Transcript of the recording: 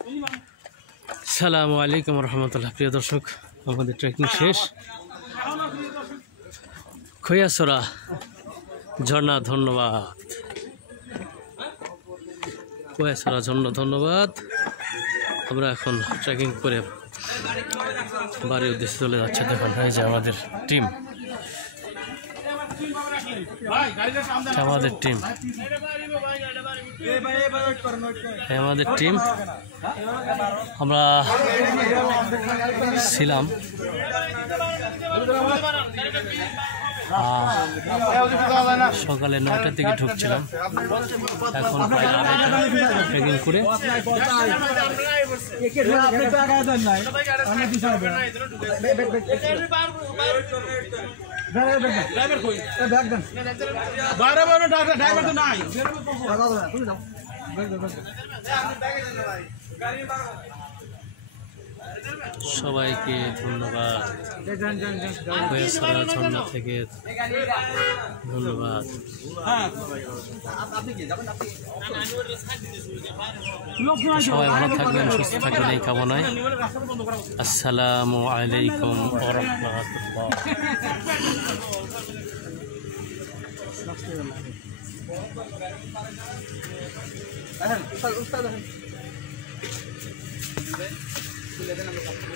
আসসালামু আলাইকুম রহমতুল্লাহ। প্রিয় দর্শক, আমাদের ট্রেকিং শেষ। খৈয়াছড়া ঝর্ণা, ধন্যবাদ। খৈয়াছড়া ঝর্ণা, ধন্যবাদ। আমরা এখন ট্রেকিং করে বাড়ির উদ্দেশ্যে চলে যাচ্ছে। দেখুন, এই যে আমাদের টিম, আমাদের টিম, আমাদের টিম। আমরা ছিলাম সকালে 9টার দিকে ঢুকছিলাম, এখন ট্রেকিং করে সবাইকে ধন্যবাদ। খৈয়াছড়া ঝর্ণা থেকে ধন্যবাদ। সবাই ভালো থাকবেন, সুস্থ থাকবেন এই কামনায়। আসসালামু আলাইকুম ওয়া রাহমাতুল্লাহ।